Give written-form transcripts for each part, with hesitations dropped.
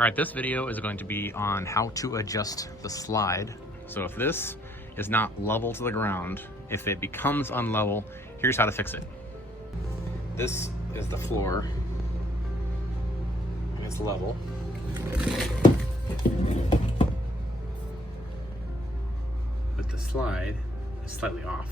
All right, this video is going to be on how to adjust the slide. So if this is not level to the ground, if it becomes unlevel, here's how to fix it. This is the floor, and it's level. But the slide is slightly off.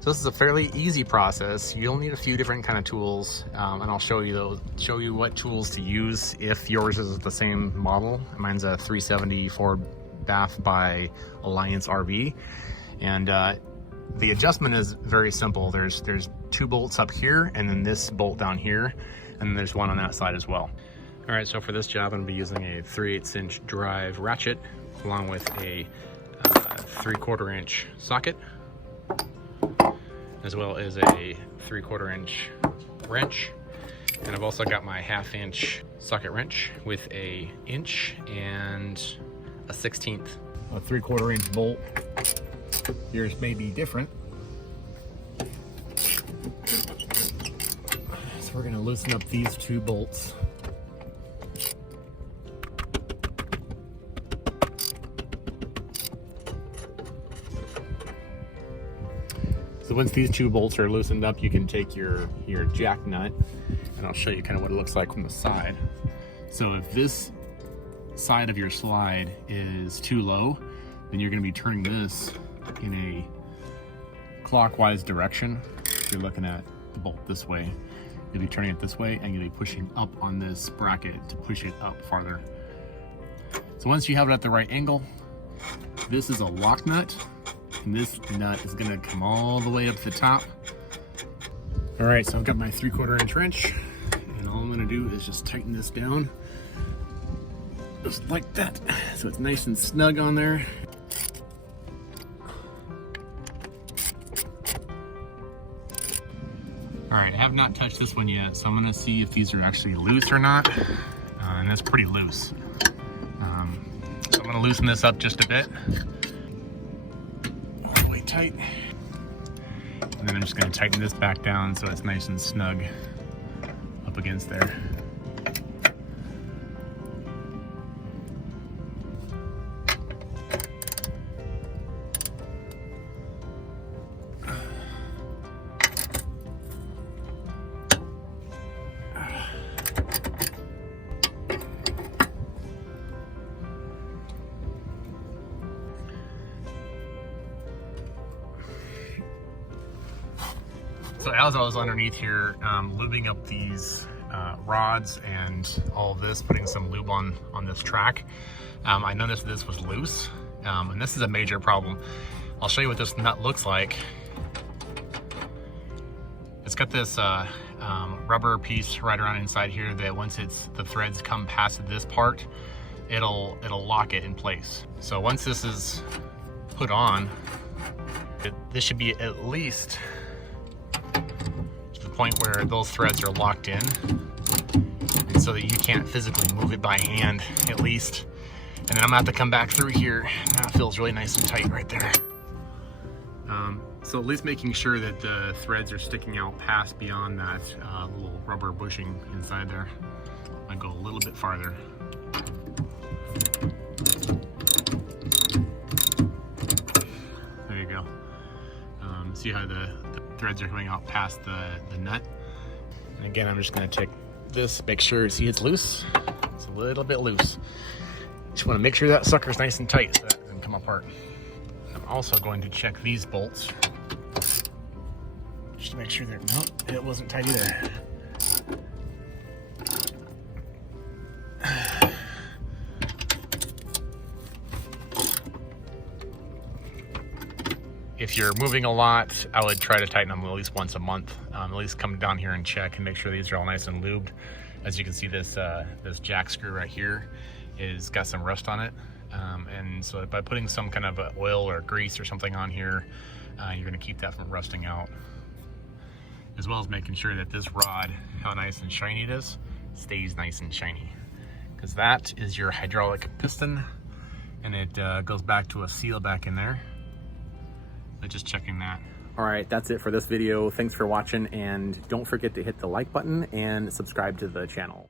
So this is a fairly easy process. You'll need a few different kind of tools, and I'll show you what tools to use if yours is the same model. Mine's a 370 Ford Bath by Alliance RV, and the adjustment is very simple. There's two bolts up here, and then this bolt down here, and then there's one on that side as well. All right, so for this job, I'm gonna be using a 3/8 inch drive ratchet along with a 3/4 inch socket, as well as a 3/4 inch wrench. And I've also got my 1/2 inch socket wrench with a inch and a 1/16. A 3/4 inch bolt. Yours may be different. So we're gonna loosen up these two bolts. So once these two bolts are loosened up, you can take your jack nut, and I'll show you kind of what it looks like from the side. So if this side of your slide is too low, then you're going to be turning this in a clockwise direction. If you're looking at the bolt this way, you'll be turning it this way, and you'll be pushing up on this bracket to push it up farther. So once you have it at the right angle, this is a lock nut. And this nut is gonna come all the way up to the top. All right, so I've got my 3/4 inch wrench, and all I'm gonna do is just tighten this down, just like that. So it's nice and snug on there. All right, I have not touched this one yet, so I'm gonna see if these are actually loose or not. And that's pretty loose. So I'm gonna loosen this up just a bit. Tight, and then I'm just going to tighten this back down so it's nice and snug up against there. So as I was underneath here, lubing up these rods and all of this, putting some lube on this track, I noticed this was loose, and this is a major problem. I'll show you what this nut looks like. It's got this rubber piece right around inside here that once the threads come past this part, it'll lock it in place. So once this is put on, this should be at least point where those threads are locked in, and so that you can't physically move it by hand, at least. And then I'm gonna have to come back through here. That feels really nice and tight right there. So at least making sure that the threads are sticking out past beyond that little rubber bushing inside there. I go a little bit farther. There you go. See how the threads are coming out past the nut. And again, I'm just going to take this, make sure, see it's loose. It's a little bit loose. Just want to make sure that sucker's nice and tight so that doesn't come apart. I'm also going to check these bolts just to make sure that, nope, it wasn't tight either. If you're moving a lot, I would try to tighten them at least once a month. At least come down here and check and make sure these are all nice and lubed. As you can see, this jack screw right here is got some rust on it. And so by putting some kind of oil or grease or something on here, you're gonna keep that from rusting out. As well as making sure that this rod, how nice and shiny it is, stays nice and shiny. Because that is your hydraulic piston, and it goes back to a seal back in there. But just checking that. All right, that's it for this video. Thanks for watching, and don't forget to hit the like button and subscribe to the channel.